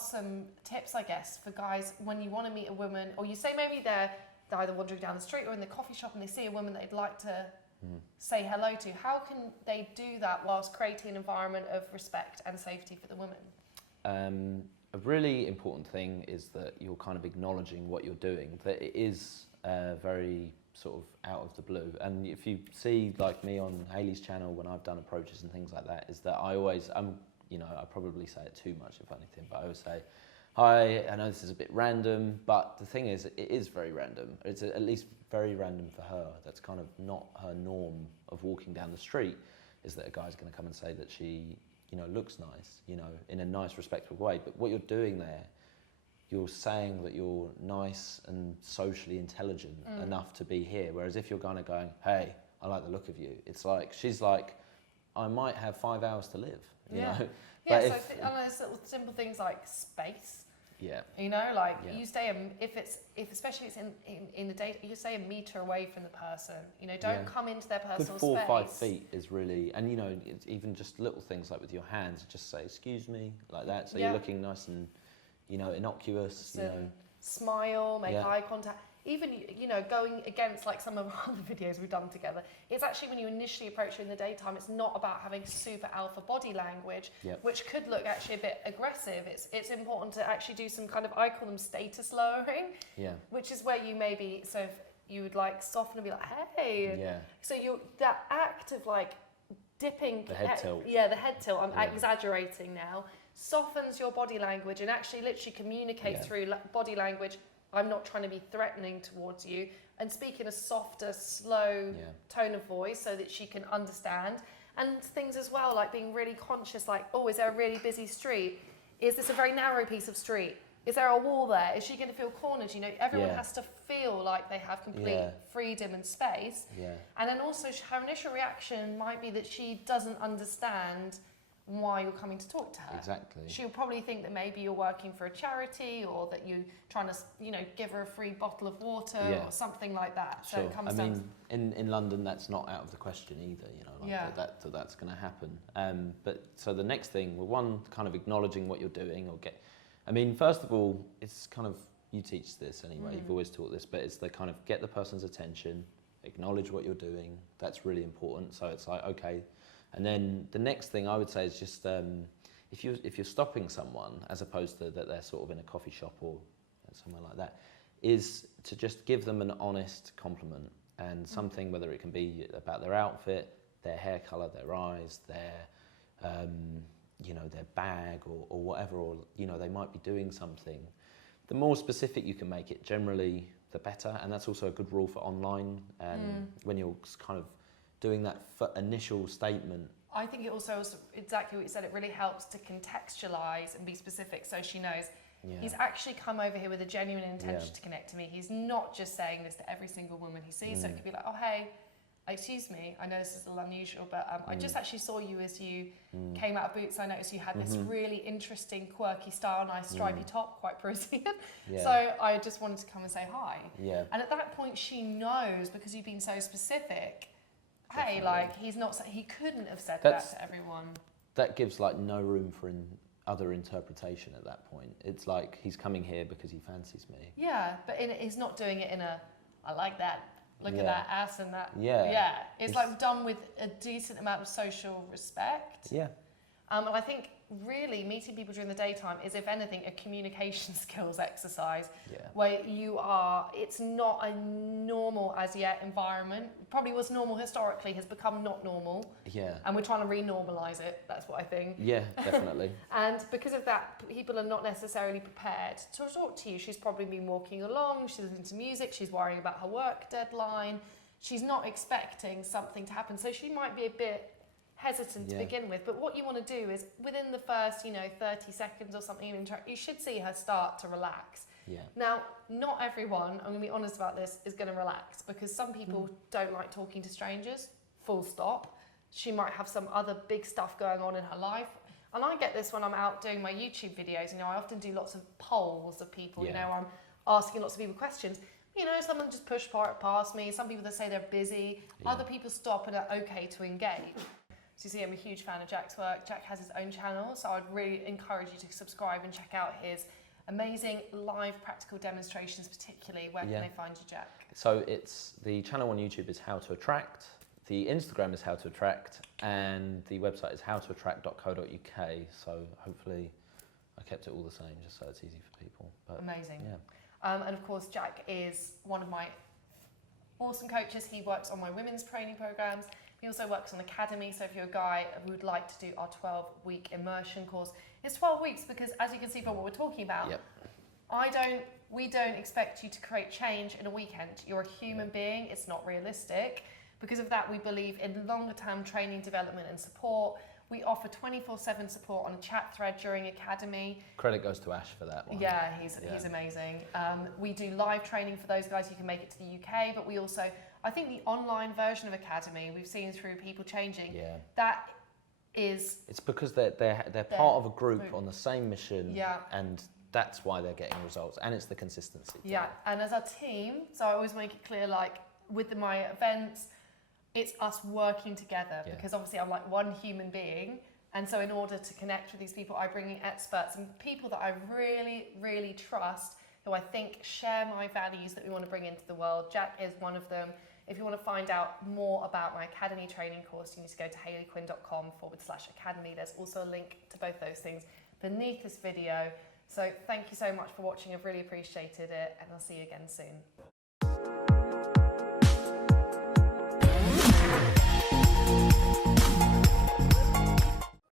some tips, I guess, for guys when you want to meet a woman, or you say maybe they're either wandering down the street or in the coffee shop and they see a woman they'd like to say hello to. How can they do that whilst creating an environment of respect and safety for the women? A really important thing is that you're kind of acknowledging what you're doing, that it is very sort of out of the blue. And if you see, like me on Hayley's channel, when I've done approaches and things like that, is that I always, you know, I probably say it too much if anything, but I always say, hi, I know this is a bit random, but the thing is, it is very random. It's at least very random for her. That's kind of not her norm of walking down the street, is that a guy's going to come and say that she, you know, looks nice, you know, in a nice, respectful way. But what you're doing there, you're saying that you're nice and socially intelligent enough to be here. Whereas if you're kind of going, hey, I like the look of you, it's like, she's like, I might have 5 hours to live, you know? Yeah, so I know there's little simple things like space. Yeah. You know, like you stay, especially if it's in the day, you stay a metre away from the person. You know, don't come into their personal space. 4 or 5 feet is really, and you know, it's even just little things like with your hands, just say, excuse me, like that. So you're looking nice and, you know, innocuous, you know. Smile, make eye contact. Even, you know, going against like some of our other videos we've done together, it's actually when you initially approach her in the daytime, it's not about having super alpha body language, which could look actually a bit aggressive. It's important to actually do some kind of, I call them status lowering, which is where you maybe, so if you would like soften and be like, hey. So that act of like dipping. The head tilt. Yeah, the head tilt, I'm exaggerating now, softens your body language and actually literally communicates through body language. I'm not trying to be threatening towards you, and speak in a softer, slow tone of voice so that she can understand. And things as well, like being really conscious, like, oh, is there a really busy street? Is this a very narrow piece of street? Is there a wall there? Is she going to feel cornered? You know, everyone has to feel like they have complete freedom and space. And then also her initial reaction might be that she doesn't understand why you're coming to talk to her. Exactly. She'll probably think that maybe you're working for a charity, or that you're trying to, you know, give her a free bottle of water or something like that. So it comes down. I mean, in London, that's not out of the question either. You know, like that's going to happen. But so the next thing, well, one, kind of acknowledging what you're doing, or I mean, first of all, it's kind of, you teach this anyway. You've always taught this, but it's the kind of get the person's attention, acknowledge what you're doing. That's really important. So it's like, okay. And then the next thing I would say is just if you're stopping someone, as opposed to that they're sort of in a coffee shop or somewhere like that, is to just give them an honest compliment, and something, whether it can be about their outfit, their hair colour, their eyes, their you know, their bag or whatever, or you know, they might be doing something. The more specific you can make it, generally the better, and that's also a good rule for online. When you're kind of doing that initial statement. I think it also, exactly what you said, it really helps to contextualise and be specific, so she knows he's actually come over here with a genuine intention to connect to me. He's not just saying this to every single woman he sees. So it could be like, oh, hey, excuse me, I know this is a little unusual, but I just actually saw you as you came out of Boots. I noticed you had this really interesting, quirky style, nice stripy top, quite Parisian. So I just wanted to come and say hi. And at that point, she knows, because you've been so specific, hey, like, he couldn't have said that to everyone. That gives like no room for other interpretation at that point. It's like, he's coming here because he fancies me. Yeah, but he's not doing it in a, I like that, look at that ass and that. It's like done with a decent amount of social respect. And I think really meeting people during the daytime is, if anything, a communication skills exercise where it's not a normal as yet environment. Probably was normal historically, has become not normal. And we're trying to re-normalise it, that's what I think. Definitely. And because of that, people are not necessarily prepared to talk to you. She's probably been walking along, she's listening to music, she's worrying about her work deadline. She's not expecting something to happen. So she might be a bit hesitant to begin with, but what you want to do is within the first, 30 seconds or something, you should see her start to relax. Now, not everyone, I'm going to be honest about this, is going to relax, because some people don't like talking to strangers, full stop. She might have some other big stuff going on in her life. And I get this when I'm out doing my YouTube videos. I often do lots of polls of people. I'm asking lots of people questions. Someone just pushed past me. Some people that say they're busy. Other people stop and are okay to engage. So you see, I'm a huge fan of Jack's work. Jack has his own channel, so I'd really encourage you to subscribe and check out his amazing live practical demonstrations, particularly. Where can they find you, Jack? So it's the channel on YouTube is How to Attract, the Instagram is How to Attract, and the website is howtoattract.co.uk. So hopefully I kept it all the same, just so it's easy for people. But, amazing. Yeah. And of course, Jack is one of my awesome coaches. He works on my women's training programs. He also works on Academy, so if you're a guy who would like to do our 12-week immersion course, it's 12 weeks because, as you can see from what we're talking about, we don't expect you to create change in a weekend. You're a human being, it's not realistic. Because of that, we believe in longer-term training, development and support. We offer 24/7 support on a chat thread during Academy. Credit goes to Ash for that one. Yeah, he's amazing. We do live training for those guys who can make it to the UK, but we also, I think the online version of Academy, we've seen through people changing, that is... It's because they're part of a group on the same mission, and that's why they're getting results, and it's the consistency. Yeah, and as a team, so I always make it clear, like, with my events, it's us working together because obviously I'm like one human being, and so in order to connect with these people, I bring in experts and people that I really, really trust, who I think share my values that we want to bring into the world. Jack is one of them. If you want to find out more about my Academy training course, you need to go to hayleyquinn.com/academy. There's also a link to both those things beneath this video. So thank you so much for watching. I've really appreciated it, and I'll see you again soon.